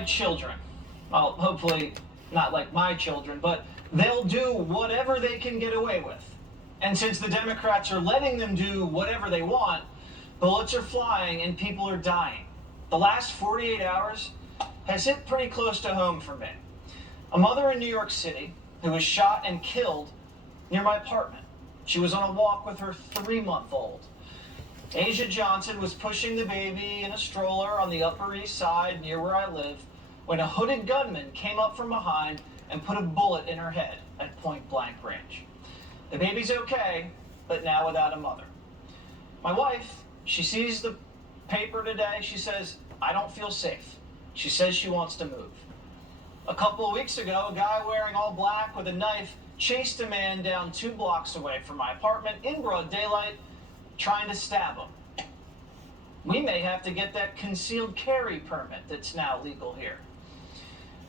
like children. Well, hopefully not like my children, but they'll do whatever they can get away with. And since the Democrats are letting them do whatever they want, bullets are flying and people are dying. The last 48 hours has hit pretty close to home for me. A mother in New York City who was shot and killed near my apartment. She was on a walk with her 3-month-old. Asia Johnson was pushing the baby in a stroller on the Upper East Side near where I live when a hooded gunman came up from behind and put a bullet in her head at point-blank range. The baby's okay, but now without a mother. My wife, she sees the paper today. She says, I don't feel safe. She says she wants to move. A couple of weeks ago, a guy wearing all black with a knife chased a man down 2 blocks away from my apartment in broad daylight, trying to stab him. We may have to get that concealed carry permit that's now legal here.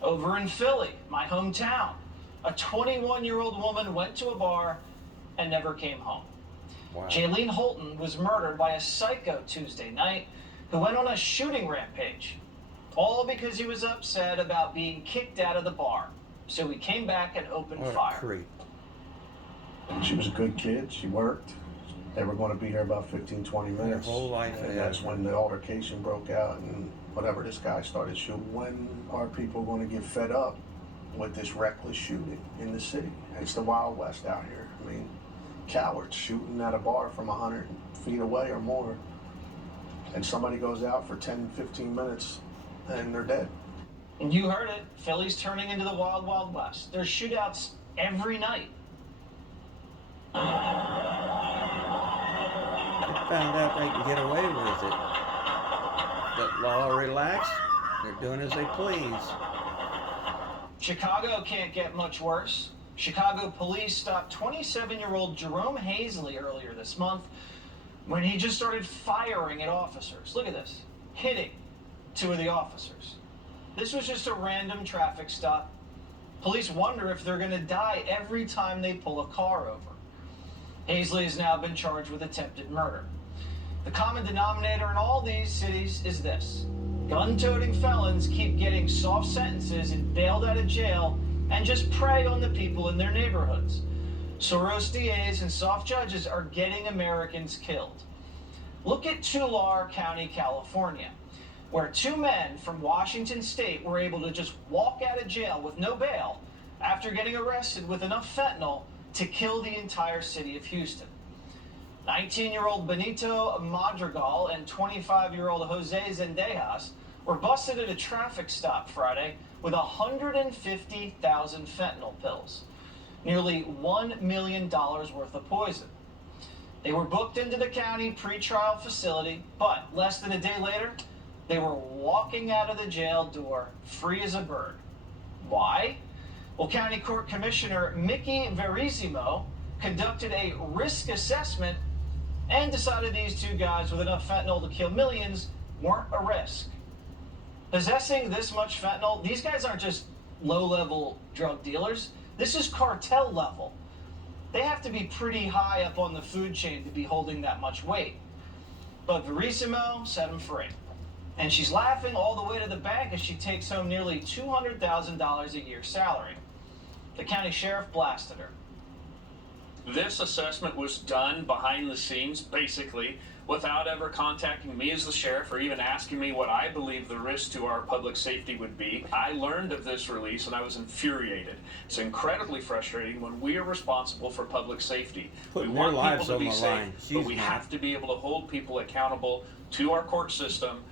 Over in Philly, my hometown, a 21-year-old woman went to a bar and never came home. Wow. Jaylene Holton was murdered by a psycho Tuesday night who went on a shooting rampage, all because he was upset about being kicked out of the bar. So he came back and opened fire. Creep. She was a good kid. She worked. They were going to be here about 15, 20 minutes. Their whole life. And that's when the altercation broke out and whatever, this guy started shooting. When are people going to get fed up with this reckless shooting in the city? It's the Wild West out here. I mean, cowards shooting at a bar from 100 feet away or more. And somebody goes out for 10, 15 minutes and they're dead. And you heard it, Philly's turning into the Wild Wild West. There's shootouts every night. They found out they can get away with it. Let law relax. They're doing as they please. Chicago can't get much worse. Chicago police stopped 27-year-old Jerome Hazley earlier this month when he just started firing at officers. Look at this, hitting 2 of the officers. This was just a random traffic stop. Police wonder if they're going to die every time they pull a car over. Hazley has now been charged with attempted murder. The common denominator in all these cities is this: gun-toting felons keep getting soft sentences and bailed out of jail and just prey on the people in their neighborhoods. Soros DAs and soft judges are getting Americans killed. Look at Tulare County, California, where 2 men from Washington State were able to just walk out of jail with no bail after getting arrested with enough fentanyl to kill the entire city of Houston. 19-year-old Benito Madrigal and 25-year-old Jose Zendejas were busted at a traffic stop Friday with 150,000 fentanyl pills, nearly $1 million worth of poison. They were booked into the county pretrial facility, but less than a day later, they were walking out of the jail door free as a bird. Why? Well, County Court Commissioner Mickey Verissimo conducted a risk assessment and decided these 2 guys with enough fentanyl to kill millions weren't a risk. Possessing this much fentanyl, these guys aren't just low-level drug dealers. This is cartel level. They have to be pretty high up on the food chain to be holding that much weight. But Verissimo set them free. And she's laughing all the way to the bank as she takes home nearly $200,000 a year salary. The county sheriff blasted her. This assessment was done behind the scenes, basically, without ever contacting me as the sheriff or even asking me what I believe the risk to our public safety would be. I learned of this release and I was infuriated. It's incredibly frustrating when we are responsible for public safety. Putting we their want lives people to on be the safe, line. but She's we not. have to be able to hold people accountable to our court system.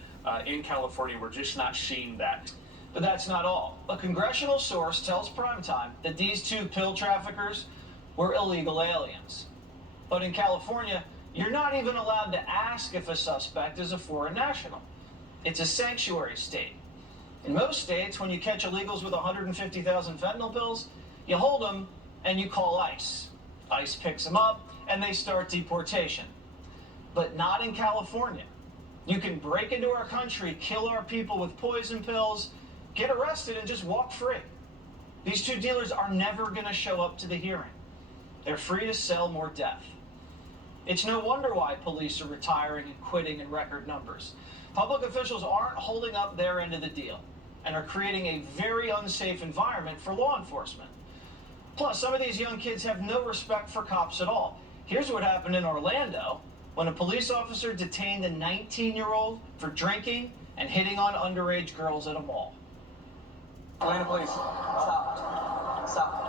In California, we're just not seeing that. But that's not all. A congressional source tells Primetime that these 2 pill traffickers were illegal aliens. But in California, you're not even allowed to ask if a suspect is a foreign national. It's a sanctuary state. In most states, when you catch illegals with 150,000 fentanyl pills, you hold them and you call ICE. ICE picks them up and they start deportation. But not in California. You can break into our country, kill our people with poison pills, get arrested, and just walk free. These 2 dealers are never going to show up to the hearing. They're free to sell more death. It's no wonder why police are retiring and quitting in record numbers. Public officials aren't holding up their end of the deal. and are creating a very unsafe environment for law enforcement. Plus, some of these young kids have no respect for cops at all. Here's what happened in Orlando when a police officer detained a 19-year-old for drinking and hitting on underage girls at a mall. Atlanta police, stop. Stop.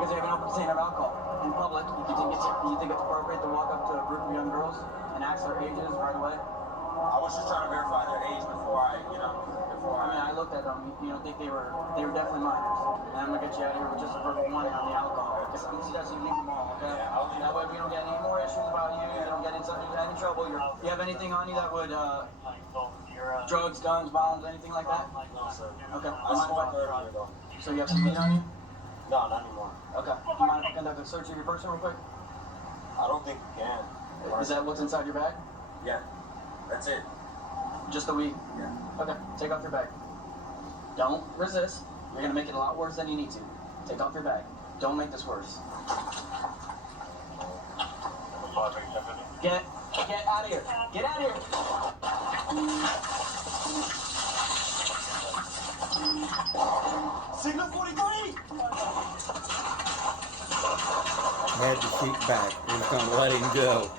Because they have an open container of alcohol in public. You think it's appropriate to walk up to a group of young girls and ask their ages right away? I was just trying to verify their age before I I looked at them. You don't think they were definitely minors. And I'm gonna get you out of here with just a verbal warning on the alcohol. Because I'm gonna suggest you leave them all, okay? Yeah, I'll leave that way we don't get any more issues about you. You don't get into any trouble. You have anything on you that would drugs, guns, bombs, anything like that? No, sir. Okay. I smoked earlier, though. So you have some weed on you? No, not anymore. Okay. Do you mind if I conduct a search of your person real quick? I don't think you can. Is that what's inside your bag? Yeah, that's it. Just the weed? Yeah. Okay, take off your bag. Don't resist. You're gonna make it a lot worse than you need to. Take off your bag. Don't make this worse. Get out of here. Get out of here. Signal 43! Had to shoot back. He was going to let him go.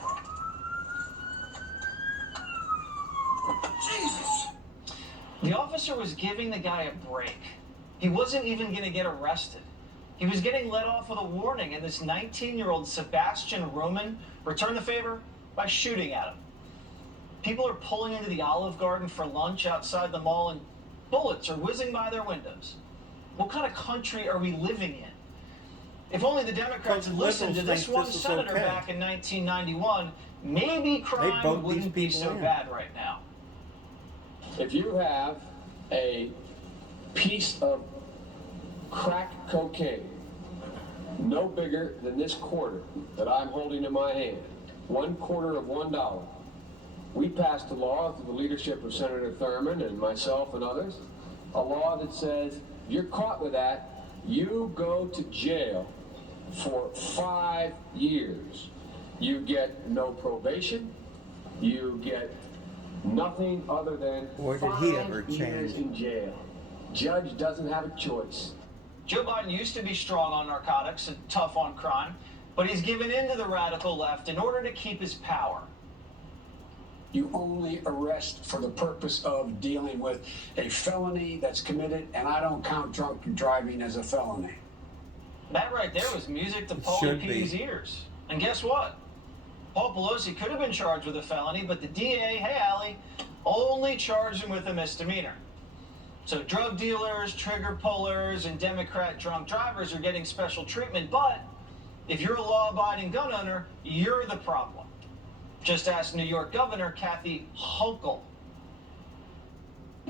The officer was giving the guy a break. He wasn't even going to get arrested. He was getting let off with a warning, and this 19-year-old Sebastian Roman returned the favor by shooting at him. People are pulling into the Olive Garden for lunch outside the mall, and bullets are whizzing by their windows. What kind of country are we living in? If only the Democrats had listened to this one senator back in 1991, maybe crime wouldn't be so bad right now. If you have a piece of crack cocaine, no bigger than this quarter that I'm holding in my hand, $1/4 of $1, we passed a law through the leadership of Senator Thurmond and myself and others, a law that says if you're caught with that, you go to jail for 5 years. You get no probation, you get nothing other than Boy, did he ever 5 years change. in jail. Judge doesn't have a choice. Joe Biden used to be strong on narcotics and tough on crime, but he's given in to the radical left in order to keep his power. You only arrest for the purpose of dealing with a felony that's committed, and I don't count drunk driving as a felony. That right there was music to Paul Should be. P.'s ears. And guess what? Paul Pelosi could have been charged with a felony, but the DA, hey Allie, only charged him with a misdemeanor. So drug dealers, trigger pullers, and Democrat drunk drivers are getting special treatment, but if you're a law-abiding gun owner, you're the problem. Just ask New York Governor Kathy Hochul.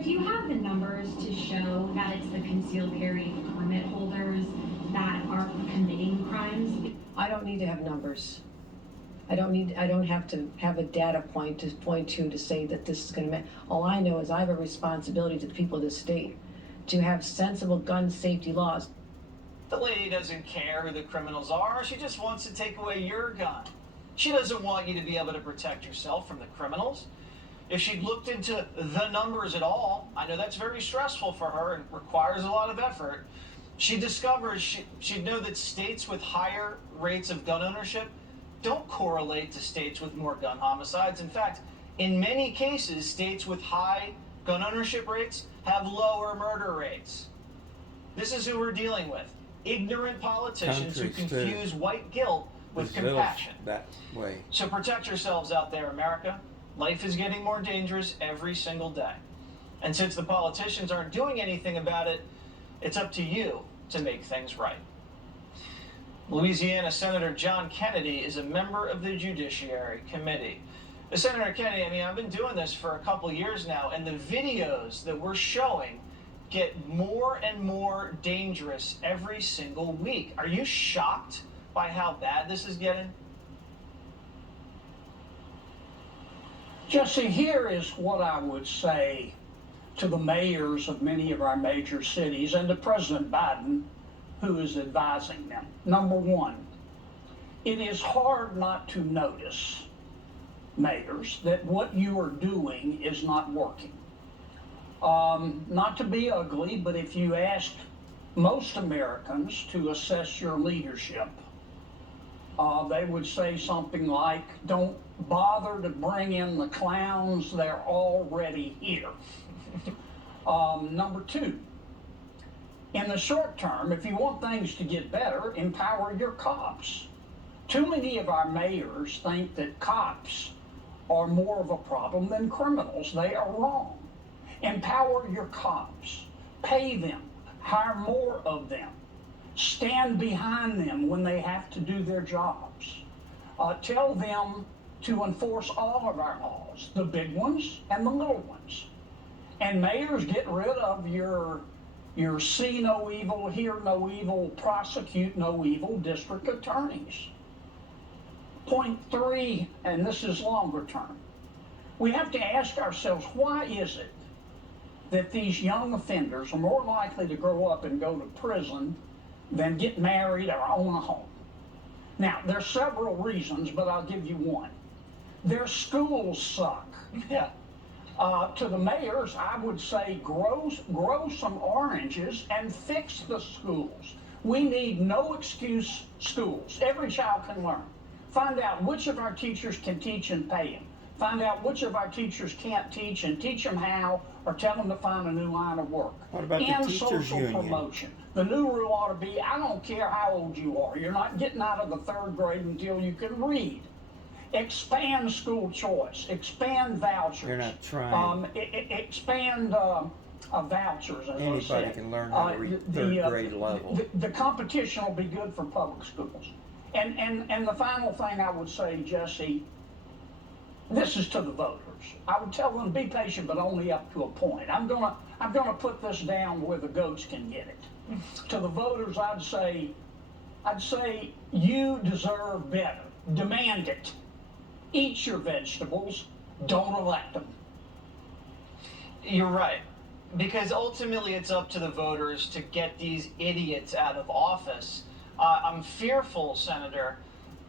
Do you have the numbers to show that it's the concealed carry permit holders that are committing crimes? I don't need to have numbers. I don't have to have a data point to say that this is going to. All I know is I have a responsibility to the people of this state to have sensible gun safety laws. The lady doesn't care who the criminals are. She just wants to take away your gun. She doesn't want you to be able to protect yourself from the criminals. If she'd looked into the numbers at all, I know that's very stressful for her and requires a lot of effort. She discovers she'd know that states with higher rates of gun ownership don't correlate to states with more gun homicides. In fact, in many cases, states with high gun ownership rates have lower murder rates. This is who we're dealing with. Ignorant politicians who Countries, confuse white guilt with compassion. That way. So protect yourselves out there, America. Life is getting more dangerous every single day. And since the politicians aren't doing anything about it, it's up to you to make things right. Louisiana Senator John Kennedy is a member of the Judiciary Committee. Senator Kennedy, I've been doing this for a couple years now, and the videos that we're showing get more and more dangerous every single week. Are you shocked by how bad this is getting? Jesse, here is what I would say to the mayors of many of our major cities and to President Biden, who is advising them. Number one, it is hard not to notice, mayors, that what you are doing is not working. Not to be ugly, but if you ask most Americans to assess your leadership, they would say something like, don't bother to bring in the clowns, they're already here. Number two, in the short term, if you want things to get better, empower your cops. Too many of our mayors think that cops are more of a problem than criminals. They are wrong. Empower your cops. Pay them. Hire more of them. Stand behind them when they have to do their jobs. Tell them to enforce all of our laws, the big ones and the little ones. And mayors, get rid of your see no evil, hear no evil, prosecute no evil district attorneys. Point three, and this is longer term, we have to ask ourselves, why is it that these young offenders are more likely to grow up and go to prison than get married or own a home? Now, there's several reasons, but I'll give you one. Their schools suck. Yeah. To the mayors, I would say grow some oranges and fix the schools. We need no excuse schools. Every child can learn. Find out which of our teachers can teach and pay them. Find out which of our teachers can't teach and teach them how, or tell them to find a new line of work. What about the teachers social union? Promotion. The new rule ought to be, I don't care how old you are, you're not getting out of the third grade until you can read. Expand school choice, expand vouchers. You're not trying. Expand vouchers, as Anybody I said. can learn how to read third grade level. The competition will be good for public schools. And the final thing I would say, Jesse, this is to the voters. I would tell them, be patient, but only up to a point. I'm gonna put this down where the goats can get it. To the voters, I'd say you deserve better. Demand it. Eat your vegetables. Don't elect them. You're right. Because ultimately it's up to the voters to get these idiots out of office. I'm fearful, Senator,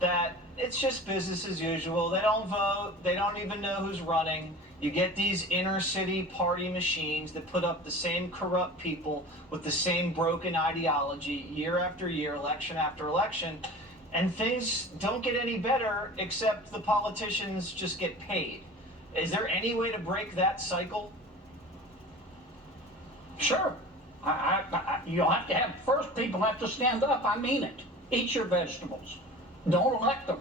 that it's just business as usual. They don't vote. They don't even know who's running. You get these inner city party machines that put up the same corrupt people with the same broken ideology year after year, election after election. And things don't get any better except the politicians just get paid. Is there any way to break that cycle? Sure. You'll have to have, first people have to stand up. I mean it. Eat your vegetables. Don't elect them.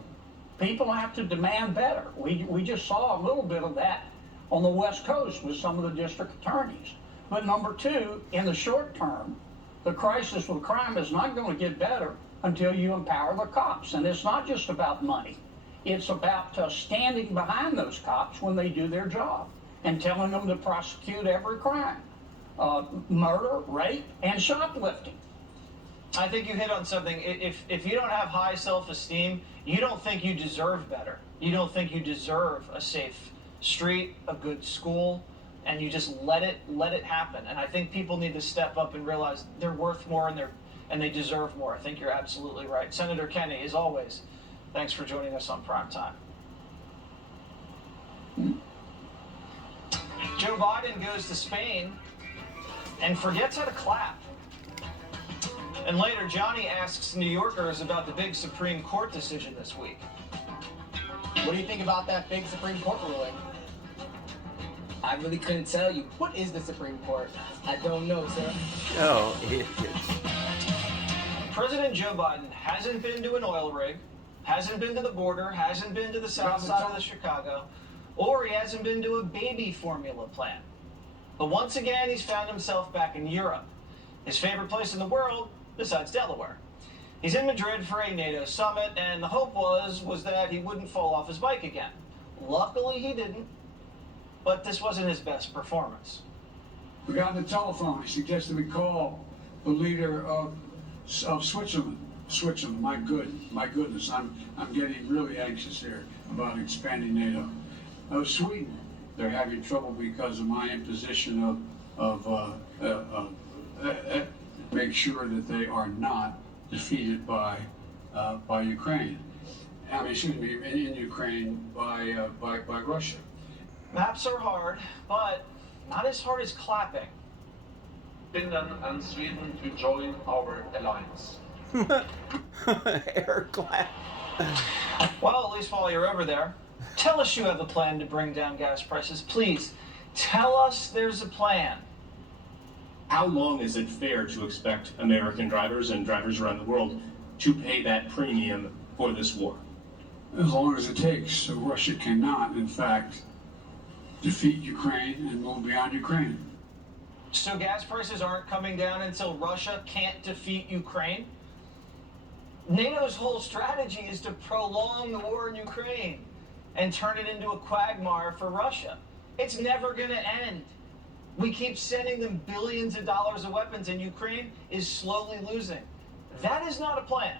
People have to demand better. We just saw a little bit of that on the West Coast with some of the district attorneys. But number two, in the short term, the crisis with crime is not going to get better until you empower the cops. And it's not just about money. It's about standing behind those cops when they do their job and telling them to prosecute every crime. Murder, rape, and shoplifting. I think you hit on something. If you don't have high self-esteem, you don't think you deserve better. You don't think you deserve a safe street, a good school, and you just let it happen. And I think people need to step up and realize they're worth more and they deserve more. I think you're absolutely right. Senator Kenney, as always, thanks for joining us on Prime Time. Joe Biden goes to Spain and forgets how to clap. And later, Johnny asks New Yorkers about the big Supreme Court decision this week. What do you think about that big Supreme Court ruling? I really couldn't tell you. What is the Supreme Court? I don't know, sir. Oh, idiots. President Joe Biden hasn't been to an oil rig, hasn't been to the border, hasn't been to the south side of the Chicago, or he hasn't been to a baby formula plant. But once again, he's found himself back in Europe, his favorite place in the world besides Delaware. He's in Madrid for a NATO summit, and the hope was that he wouldn't fall off his bike again. Luckily, he didn't, but this wasn't his best performance. We got on the telephone. He suggested we call the leader of Switzerland. Switzerland, my goodness, I'm getting really anxious here about expanding NATO. Sweden, they're having trouble because of my imposition of make sure that they are not defeated by Ukraine. I mean, excuse me, in Ukraine by Russia. Maps are hard, but not as hard as clapping. Finland and Sweden to join our alliance. Air clap. Well, at least while you're over there, tell us you have a plan to bring down gas prices. Please, tell us there's a plan. How long is it fair to expect American drivers and drivers around the world to pay that premium for this war? As long as it takes. So Russia cannot, in fact, defeat Ukraine and move beyond Ukraine. So gas prices aren't coming down until Russia can't defeat Ukraine? NATO's whole strategy is to prolong the war in Ukraine and turn it into a quagmire for Russia. It's never going to end. We keep sending them billions of dollars of weapons, and Ukraine is slowly losing. That is not a plan.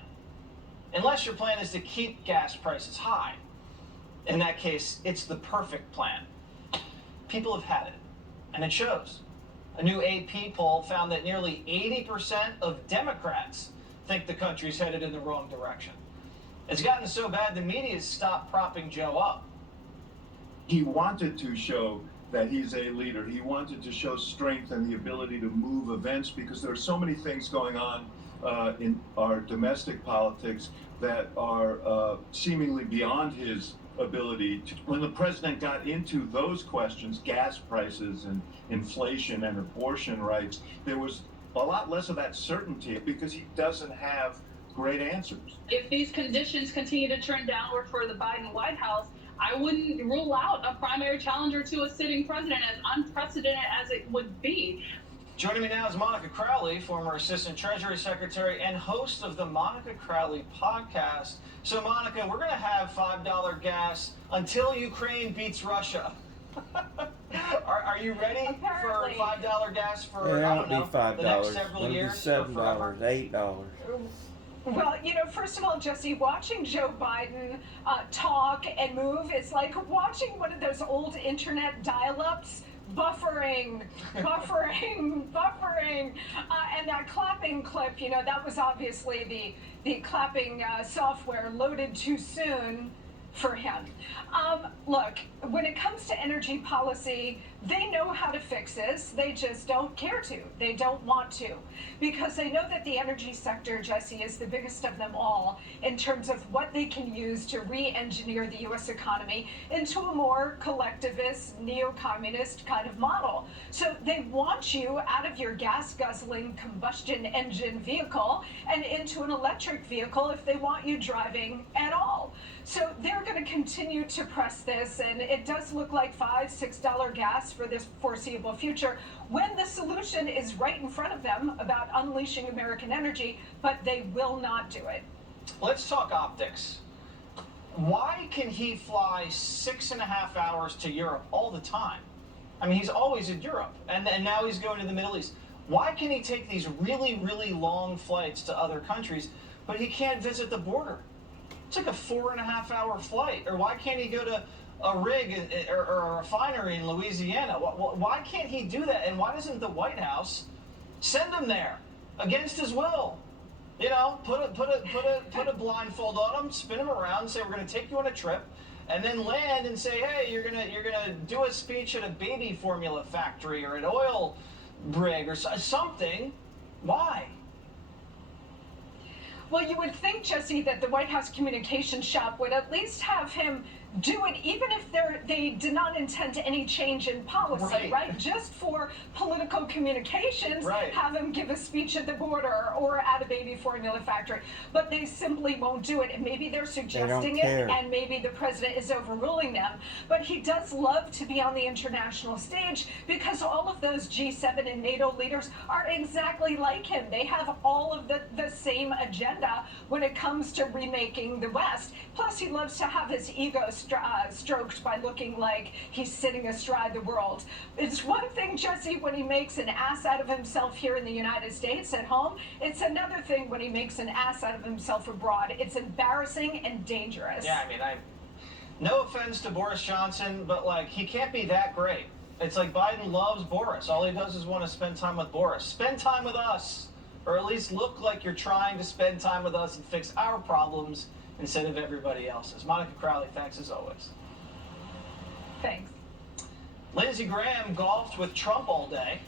Unless your plan is to keep gas prices high. In that case, it's the perfect plan. People have had it, and it shows. A new AP poll found that nearly 80% of Democrats think the country's headed in the wrong direction. It's gotten so bad the media's stopped propping Joe up. He wanted to show that he's a leader. He wanted to show strength and the ability to move events, because there are so many things going on in our domestic politics that are seemingly beyond his ability to. When the president got into those questions, gas prices and inflation and abortion rights, there was a lot less of that certainty because he doesn't have great answers. If these conditions continue to trend downward for the Biden White House, I wouldn't rule out a primary challenger to a sitting president, as unprecedented as it would be. Joining me now is Monica Crowley, former Assistant Treasury Secretary and host of the Monica Crowley podcast. So, Monica, we're going to have $5 gas until Ukraine beats Russia. Are you ready Apparently. for $5 gas for, It I won't don't be know, $5. the next several It'll years? be or forever? $7, $8. Well, first of all, Jesse, watching Joe Biden talk and move, it's like watching one of those old internet dial-ups. Buffering, and that clapping clip, that was obviously the clapping software loaded too soon for him. Look, when it comes to energy policy, they know how to fix this. They just don't care to. They don't want to. Because they know that the energy sector, Jesse, is the biggest of them all in terms of what they can use to re-engineer the U.S. economy into a more collectivist, neo-communist kind of model. So they want you out of your gas-guzzling combustion engine vehicle and into an electric vehicle if they want you driving at all. So they're going to continue to press this, and it does look like $5, $6 gas for this foreseeable future when the solution is right in front of them about unleashing American energy, but they will not do it. Let's talk optics. Why can he fly 6.5 hours to Europe all the time? I mean, he's always in Europe, and now he's going to the Middle East. Why can he take these really, really long flights to other countries, but he can't visit the border? It's like a 4.5 hour flight. Or why can't he go to a rig or a refinery in Louisiana? Why can't he do that? And why doesn't the White House send him there against his will? Put a blindfold on him, spin him around, and say we're going to take you on a trip, and then land and say, hey, you're gonna do a speech at a baby formula factory or an oil rig or something. Why? Well, you would think, Jesse, that the White House communication shop would at least have him do it, even if they did not intend any change in policy, right? Just for political communications, have him give a speech at the border or at a baby formula factory. But they simply won't do it. And maybe they're suggesting it, and maybe the president is overruling them. But he does love to be on the international stage because all of those G7 and NATO leaders are exactly like him. They have all of the same agenda when it comes to remaking the West. Plus, he loves to have his ego stroked by looking like he's sitting astride the world. It's one thing, Jesse, when he makes an ass out of himself here in the United States at home. It's another thing when he makes an ass out of himself abroad. It's embarrassing and dangerous. Yeah, I mean, no offense to Boris Johnson, but he can't be that great. It's like Biden loves Boris. All he does is want to spend time with Boris. Spend time with us, or at least look like you're trying to spend time with us and fix our problems instead of everybody else's. Monica Crowley, thanks as always. Thanks. Lindsey Graham golfed with Trump all day.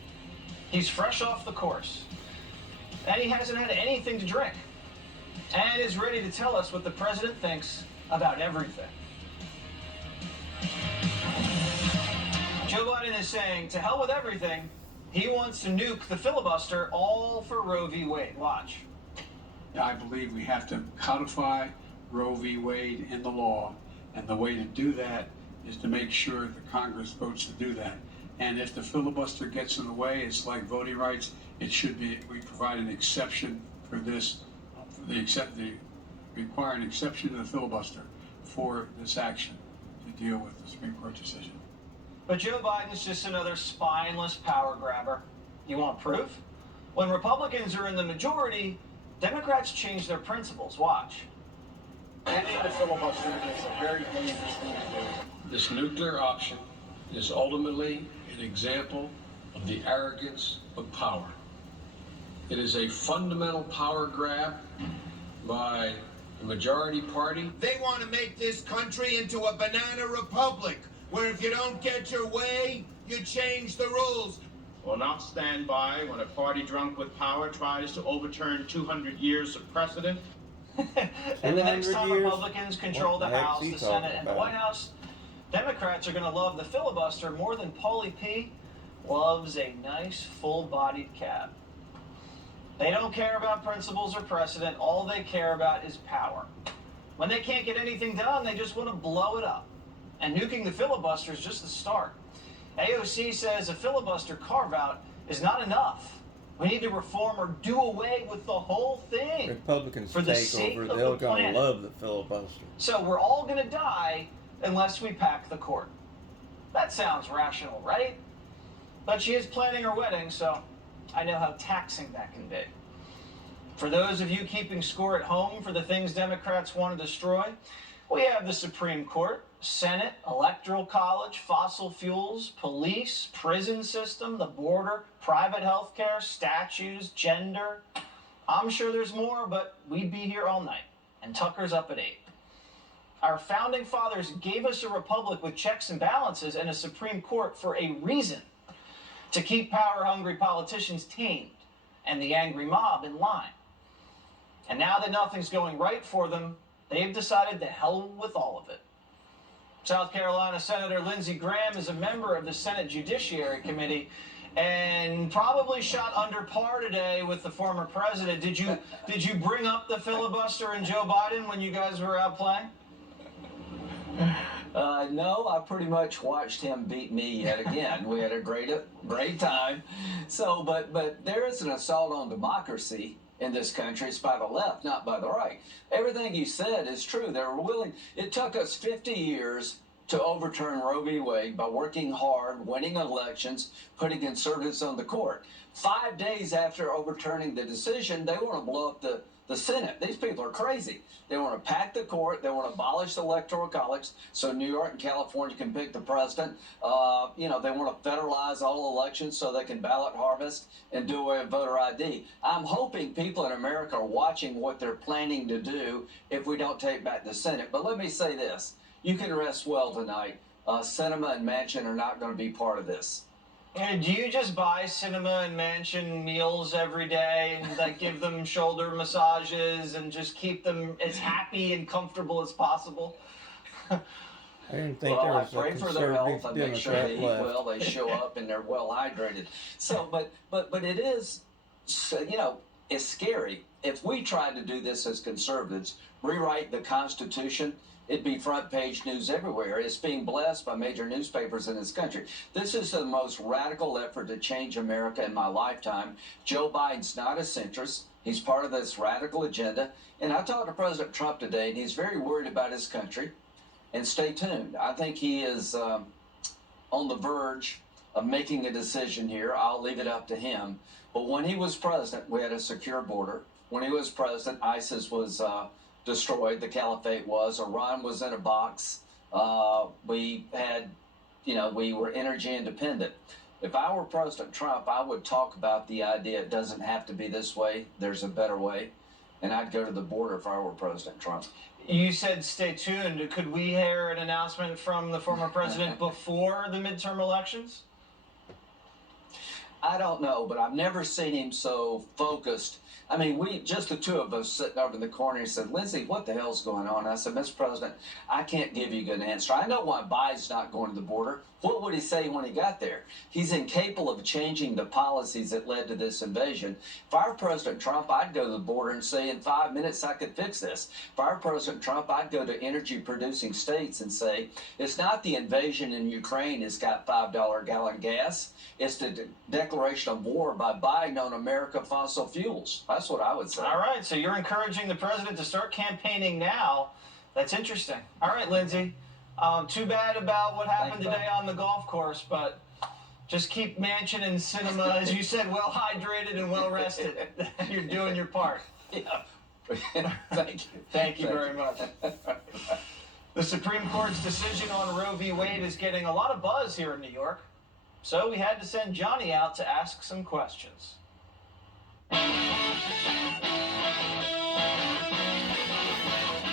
He's fresh off the course. And he hasn't had anything to drink. And is ready to tell us what the president thinks about everything. Joe Biden is saying, to hell with everything. He wants to nuke the filibuster, all for Roe v. Wade. Watch. I believe we have to codify Roe v. Wade in the law, and the way to do that is to make sure the Congress votes to do that. And if the filibuster gets in the way, it's like voting rights. It should be, we provide an exception for this, require an exception to the filibuster for this action to deal with the Supreme Court decision. But Joe Biden's just another spineless power grabber. You want proof? When Republicans are in the majority, Democrats change their principles. Watch. Ending the filibuster is a very dangerous thing to do. This nuclear option is ultimately an example of the arrogance of power. It is a fundamental power grab by the majority party. They want to make this country into a banana republic, where if you don't get your way, you change the rules. Will not stand by when a party drunk with power tries to overturn 200 years of precedent. And the next time years? Republicans control the What the heck's House, he the Senate, talking and the about? White House, Democrats are going to love the filibuster more than Paulie P. loves a nice full-bodied cab. They don't care about principles or precedent. All they care about is power. When they can't get anything done, they just want to blow it up. And nuking the filibuster is just the start. AOC says a filibuster carve-out is not enough. We need to reform or do away with the whole thing. Republicans for the take sake over, of they're the going planet. to love the filibuster. So we're all going to die unless we pack the court. That sounds rational, right? But she is planning her wedding, so I know how taxing that can be. For those of you keeping score at home for the things Democrats want to destroy, we have the Supreme Court, Senate, Electoral College, fossil fuels, police, prison system, the border, private health care, statues, gender. I'm sure there's more, but we'd be here all night. And Tucker's up at 8. Our founding fathers gave us a republic with checks and balances and a Supreme Court for a reason. To keep power-hungry politicians tamed and the angry mob in line. And now that nothing's going right for them, they've decided to hell with all of it. South Carolina Senator Lindsey Graham is a member of the Senate Judiciary Committee and probably shot under par today with the former president. Did you bring up the filibuster and Joe Biden when you guys were out playing? No, I pretty much watched him beat me yet again. We had a great time. So, but there is an assault on democracy in this country. It's by the left, not by the right. Everything you said is true. They were willing. It took us 50 years to overturn Roe v. Wade by working hard, winning elections, putting conservatives on the court. 5 days after overturning the decision, they want to blow up the Senate. These people are crazy. They want to pack the court. They want to abolish the Electoral College so New York and California can pick the president. They want to federalize all elections so they can ballot harvest and do away with voter ID. I'm hoping people in America are watching what they're planning to do if we don't take back the Senate. But let me say this. You can rest well tonight. Sinema and Manchin are not going to be part of this. And do you just buy Sinema and Manchin meals every day and like give them shoulder massages and just keep them as happy and comfortable as possible? I didn't think Well, there I was pray a for their health. I conservative make sure they Democrat eat left. well, they show up, and they're well hydrated. So, but it is, it's scary. If we tried to do this as conservatives, rewrite the Constitution, it'd be front page news everywhere. It's being blessed by major newspapers in this country. This is the most radical effort to change America in my lifetime. Joe Biden's not a centrist. He's part of this radical agenda. And I talked to President Trump today, and he's very worried about his country. And stay tuned. I think he is on the verge of making a decision here. I'll leave it up to him. But when he was president, we had a secure border. When he was president, ISIS was destroyed, the caliphate was. Iran was in a box. We had, we were energy independent. If I were President Trump, I would talk about the idea it doesn't have to be this way. There's a better way. And I'd go to the border if I were President Trump. You said stay tuned. Could we hear an announcement from the former president before the midterm elections? I don't know, but I've never seen him so focused. I mean, just the two of us sitting over in the corner, he said, Lindsey, what the hell's going on? I said, Mr. President, I can't give you a good answer. I know why Biden's not going to the border. What would he say when he got there? He's incapable of changing the policies that led to this invasion. If I were President Trump, I'd go to the border and say, in 5 minutes, I could fix this. If I were President Trump, I'd go to energy-producing states and say, it's not the invasion in Ukraine that's got $5 a gallon gas. It's the declaration of war by Biden on American fossil fuels. That's what I would say. All right, so you're encouraging the president to start campaigning now. That's interesting. All right, Lindsey. Too bad about what happened today on the golf course, but just keep Manchin and Cinema, as you said, well hydrated and well rested. You're doing your part. Yeah. Thank you. Thank you very much. The Supreme Court's decision on Roe v. Wade is getting a lot of buzz here in New York, so we had to send Johnny out to ask some questions.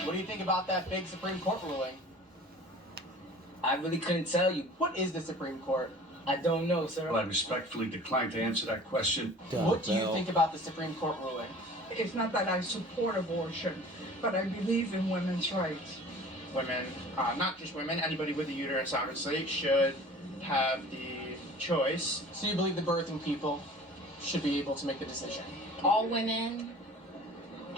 What do you think about that big Supreme Court ruling? I really couldn't tell you. What is the Supreme Court? I don't know, sir. Well, I respectfully decline to answer that question. What do you think about the Supreme Court ruling? It's not that I support abortion, but I believe in women's rights. Women, not just women, anybody with a uterus, obviously, should have the choice. So you believe the birthing people should be able to make the decision? All women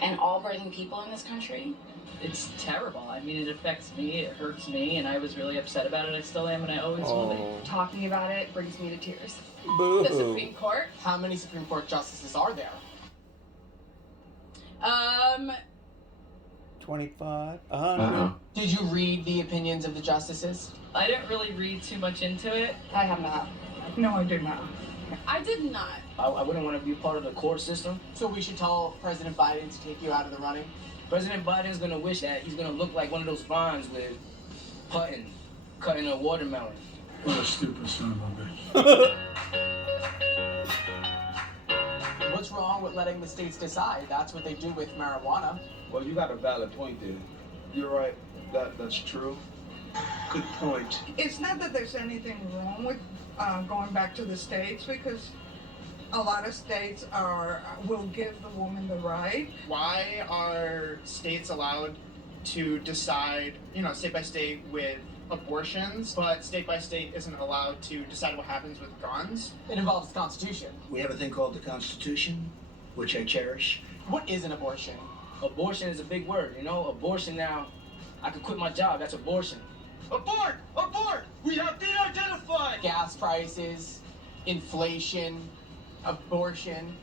and all birthing people in this country? It's terrible. I mean, it affects me, it hurts me, and I was really upset about it. I still am, and I always will be. Talking about it brings me to tears. Boo. The Supreme Court. How many Supreme Court justices are there? 25, 100. Did you read the opinions of the justices? I didn't really read too much into it. I have not. No, I did not. I did not. I wouldn't want to be part of the court system. So we should tell President Biden to take you out of the running? President Biden's gonna wish that he's gonna look like one of those Vons with Puttin cutting a watermelon. What a stupid son of a bitch. What's wrong with letting the states decide? That's what they do with marijuana. Well, you got a valid point there. You're right. That's true. Good point. It's not that there's anything wrong with going back to the states, because a lot of states will give the woman the right. Why are states allowed to decide, state by state with abortions, but state by state isn't allowed to decide what happens with guns? It involves the Constitution. We have a thing called the Constitution, which I cherish. What is an abortion? Abortion is a big word, Abortion now, I could quit my job, that's abortion. Abort! Abort! We have been identified! Gas prices, inflation, abortion.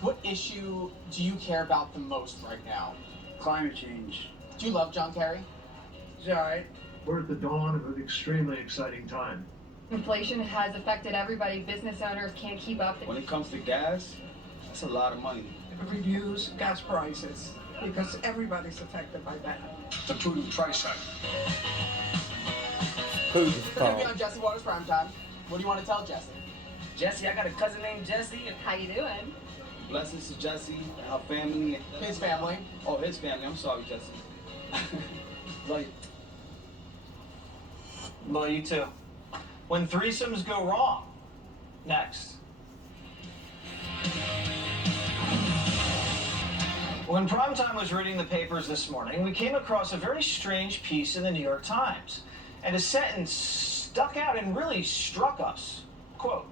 What issue do you care about the most right now? Climate change. Do you love John Kerry? It's all right. We're at the dawn of an extremely exciting time. Inflation has affected everybody. Business owners can't keep up. When it comes to gas, that's a lot of money. Reduce gas prices, because everybody's affected by that. The Putin price hike. Putin's We're gonna be fault. on Jesse Waters Primetime. What do you want to tell Jesse? Jesse, I got a cousin named Jesse. How you doing? Blessings to Jesse and her family. His family. Oh, his family. I'm sorry, Jesse. Love you. Well, you too. When threesomes go wrong. Next. When Primetime was reading the papers this morning, we came across a very strange piece in the New York Times. And a sentence stuck out and really struck us. Quote,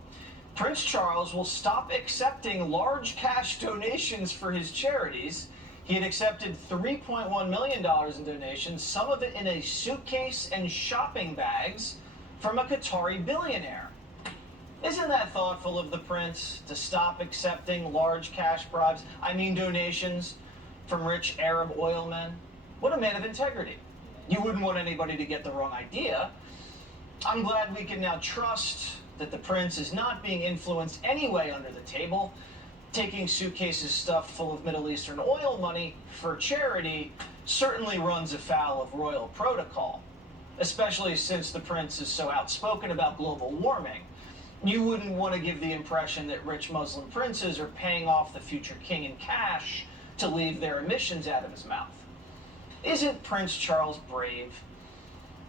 Prince Charles will stop accepting large cash donations for his charities. He had accepted $3.1 million in donations, some of it in a suitcase and shopping bags, from a Qatari billionaire. Isn't that thoughtful of the prince to stop accepting large cash bribes, donations from rich Arab oil men? What a man of integrity. You wouldn't want anybody to get the wrong idea. I'm glad we can now trust that the prince is not being influenced anyway under the table. Taking suitcases stuffed full of Middle Eastern oil money for charity certainly runs afoul of royal protocol, especially since the prince is so outspoken about global warming. You wouldn't want to give the impression that rich Muslim princes are paying off the future king in cash to leave their emissions out of his mouth. Isn't Prince Charles brave?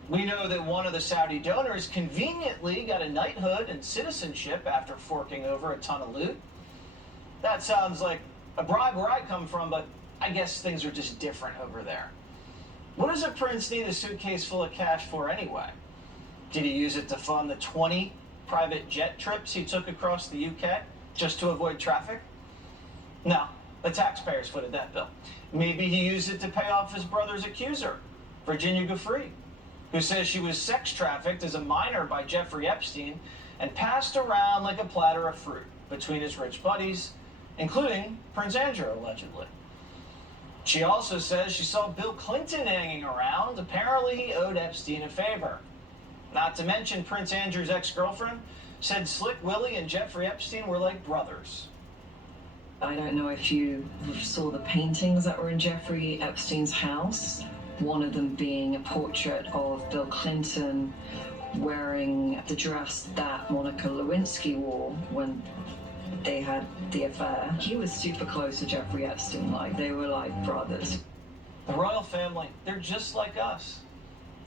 We know that one of the Saudi donors conveniently got a knighthood and citizenship after forking over a ton of loot. That sounds like a bribe where I come from, but I guess things are just different over there. What does a prince need a suitcase full of cash for anyway? Did he use it to fund the 20 private jet trips he took across the UK just to avoid traffic? No, the taxpayers footed that bill. Maybe he used it to pay off his brother's accuser, Virginia Giuffre, who says she was sex trafficked as a minor by Jeffrey Epstein and passed around like a platter of fruit between his rich buddies, including Prince Andrew, allegedly. She also says she saw Bill Clinton hanging around. Apparently, he owed Epstein a favor. Not to mention, Prince Andrew's ex-girlfriend said Slick Willie and Jeffrey Epstein were like brothers. I don't know if you saw the paintings that were in Jeffrey Epstein's house, one of them being a portrait of Bill Clinton wearing the dress that Monica Lewinsky wore when they had the affair. He was super close to Jeffrey Epstein, like they were like brothers. The royal family, they're just like us.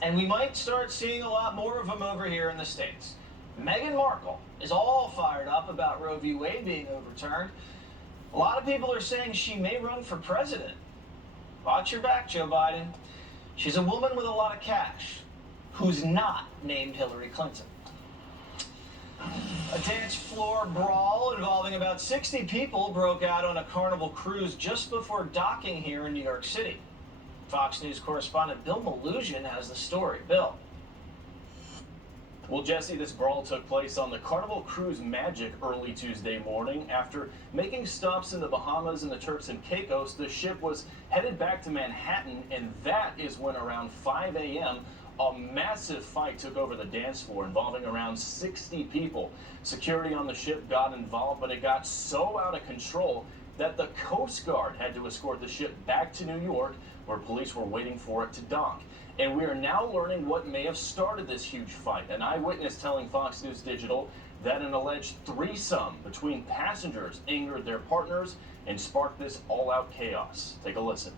And we might start seeing a lot more of them over here in the States. Meghan Markle is all fired up about Roe v. Wade being overturned. A lot of people are saying she may run for president. Watch your back, Joe Biden. She's a woman with a lot of cash who's not named Hillary Clinton. A dance floor brawl involving about 60 people broke out on a Carnival cruise just before docking here in New York City. Fox News correspondent Bill Malugin has the story. Bill. Well, Jesse, this brawl took place on the Carnival Cruise Magic early Tuesday morning. After making stops in the Bahamas and the Turks and Caicos, the ship was headed back to Manhattan, and that is when around 5 a.m., a massive fight took over the dance floor involving around 60 people. Security on the ship got involved, but it got so out of control that the Coast Guard had to escort the ship back to New York, where police were waiting for it to dock. And we are now learning what may have started this huge fight. An eyewitness telling Fox News Digital that an alleged threesome between passengers angered their partners and sparked this all-out chaos. Take a listen.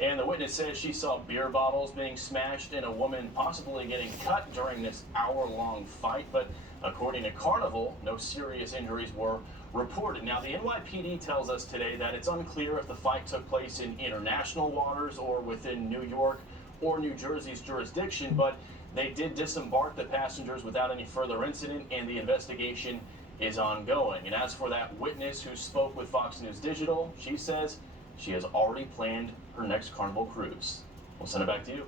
And the witness says she saw beer bottles being smashed and a woman possibly getting cut during this hour-long fight. But according to Carnival, no serious injuries were reported. Now, the NYPD tells us today that it's unclear if the fight took place in international waters or within New York or New Jersey's jurisdiction, but they did disembark the passengers without any further incident, and the investigation is ongoing. And as for that witness who spoke with Fox News Digital, she says she has already planned her next Carnival cruise. We'll send it back to you.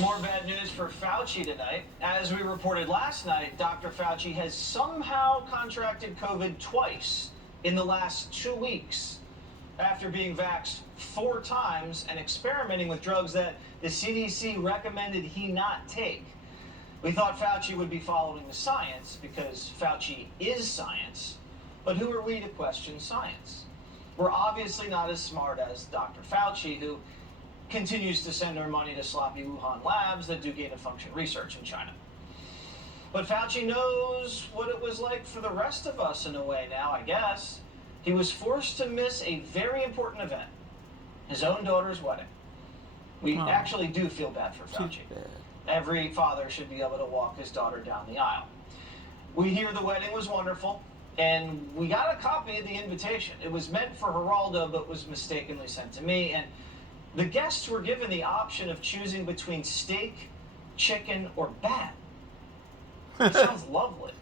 More bad news for Fauci tonight. As we reported last night, Dr. Fauci has somehow contracted COVID twice in the last 2 weeks after being vaxxed 4 times and experimenting with drugs that the CDC recommended he not take. We thought Fauci would be following the science because Fauci is science, but who are we to question science? We're obviously not as smart as Dr. Fauci, who continues to send our money to sloppy Wuhan labs that do gain-of-function research in China. But Fauci knows what it was like for the rest of us in a way now, I guess. He was forced to miss a very important event, his own daughter's wedding. We actually do feel bad for Fauci. Every father should be able to walk his daughter down the aisle. We hear the wedding was wonderful, and we got a copy of the invitation. It was meant for Geraldo, but was mistakenly sent to me, and the guests were given the option of choosing between steak, chicken, or bat. It sounds lovely.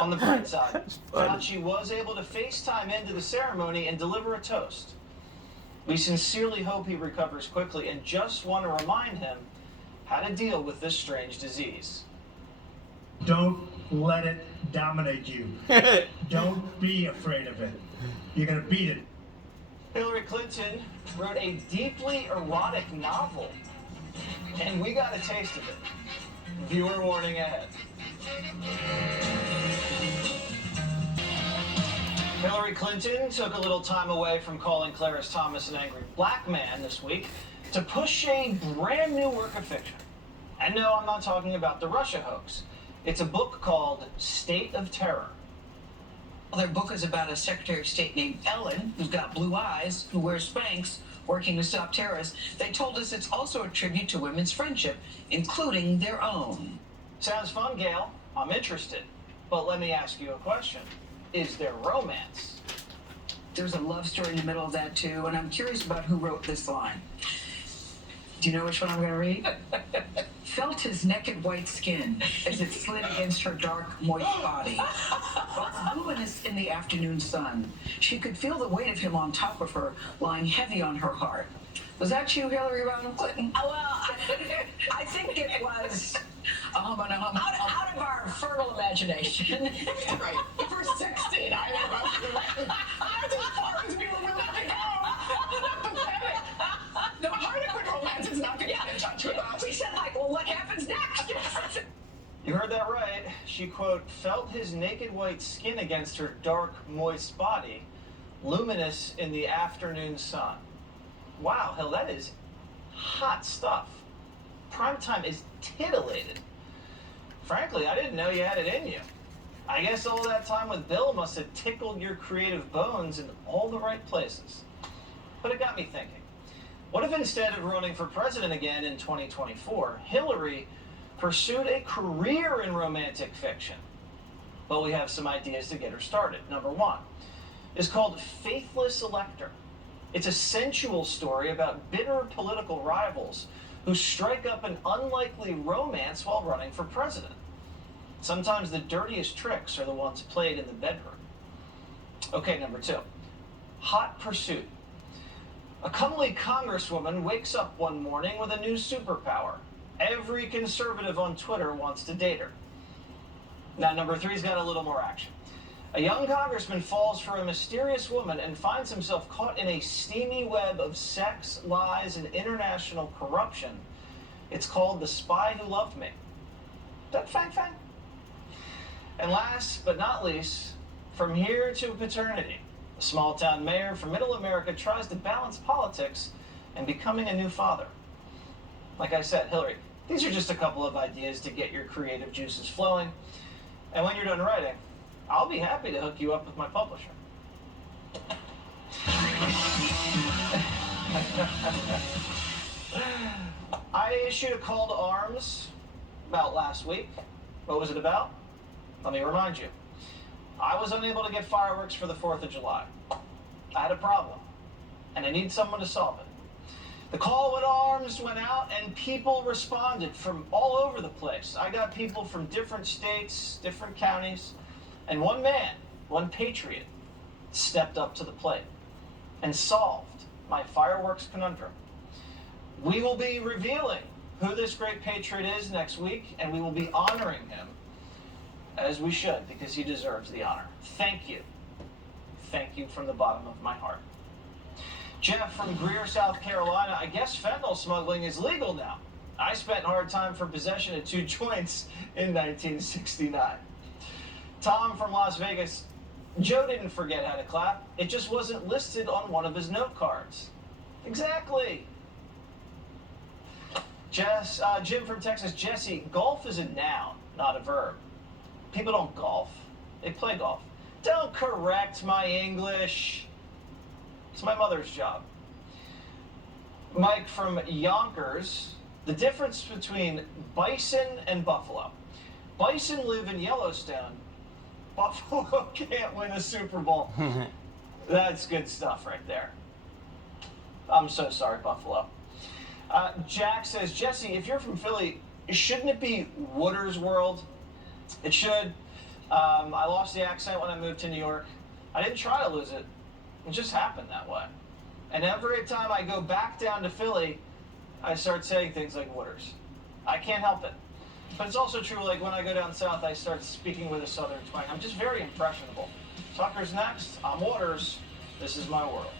On the bright side, Fauci was able to FaceTime into the ceremony and deliver a toast. We sincerely hope he recovers quickly and just want to remind him how to deal with this strange disease. Don't let it dominate you. Don't be afraid of it. You're going to beat it. Hillary Clinton wrote a deeply erotic novel, and we got a taste of it. Viewer warning ahead. Hillary Clinton took a little time away from calling Clarence Thomas an angry black man this week to push a brand new work of fiction. And no, I'm not talking about the Russia hoax. It's a book called State of Terror. Their book is about a Secretary of State named Ellen, who's got blue eyes, who wears Spanx, working to stop terrorists. They told us it's also a tribute to women's friendship, including their own. Sounds fun, Gail. I'm interested. But let me ask you a question. Is there romance? There's a love story in the middle of that, too, and I'm curious about who wrote this line. Do you know which one I'm going to read? Felt his naked white skin as it slid against her dark, moist body. Luminous in the afternoon sun, she could feel the weight of him on top of her, lying heavy on her heart. Was that you, Hillary Rodham Clinton? Well, I think it was out of our fertile imagination. Right. For 16, I was as far as we were willing to go. The Harlequin romance is not going to get in touch with us. We said, like, well, what happens next? You heard that right. She, quote, felt his naked white skin against her dark, moist body, luminous in the afternoon sun. Wow, hell, that is hot stuff. Primetime is titillated. Frankly, I didn't know you had it in you. I guess all that time with Bill must have tickled your creative bones in all the right places. But it got me thinking. What if instead of running for president again in 2024, Hillary pursued a career in romantic fiction? Well, we have some ideas to get her started. Number one is called Faithless Elector. It's a sensual story about bitter political rivals who strike up an unlikely romance while running for president. Sometimes the dirtiest tricks are the ones played in the bedroom. Okay, number two, Hot Pursuit. A comely congresswoman wakes up one morning with a new superpower. Every conservative on Twitter wants to date her. Now, number three's got a little more action. A young congressman falls for a mysterious woman and finds himself caught in a steamy web of sex, lies, and international corruption. It's called The Spy Who Loved Me. That fang? And last but not least, From Here to Paternity. A small-town mayor from Middle America tries to balance politics and becoming a new father. Like I said, Hillary, these are just a couple of ideas to get your creative juices flowing. And when you're done writing, I'll be happy to hook you up with my publisher. I issued a call to arms about last week. What was it about? Let me remind you. I was unable to get fireworks for the 4th of July. I had a problem, and I need someone to solve it. The call to arms went out, and people responded from all over the place. I got people from different states, different counties, and one man, one patriot, stepped up to the plate and solved my fireworks conundrum. We will be revealing who this great patriot is next week, and we will be honoring him as we should, because he deserves the honor. Thank you. Thank you from the bottom of my heart. Jeff from Greer, South Carolina. I guess fentanyl smuggling is legal now. I spent hard time for possession of 2 joints in 1969. Tom from Las Vegas. Joe didn't forget how to clap. It just wasn't listed on one of his note cards. Exactly. Jim from Texas. Jesse, golf is a noun, not a verb. People don't golf. They play golf. Don't correct my English. It's my mother's job. Mike from Yonkers. The difference between bison and buffalo. Bison live in Yellowstone. Buffalo can't win a Super Bowl. That's good stuff right there. I'm so sorry, Buffalo. Jack says, Jesse, if you're from Philly, shouldn't it be Wooders World? It should. I lost the accent when I moved to New York. I didn't try to lose it. It just happened that way. And every time I go back down to Philly, I start saying things like Wooders. I can't help it. But it's also true, like when I go down south, I start speaking with a southern twang. I'm just very impressionable. Tucker's next. I'm Wooders. This is my world.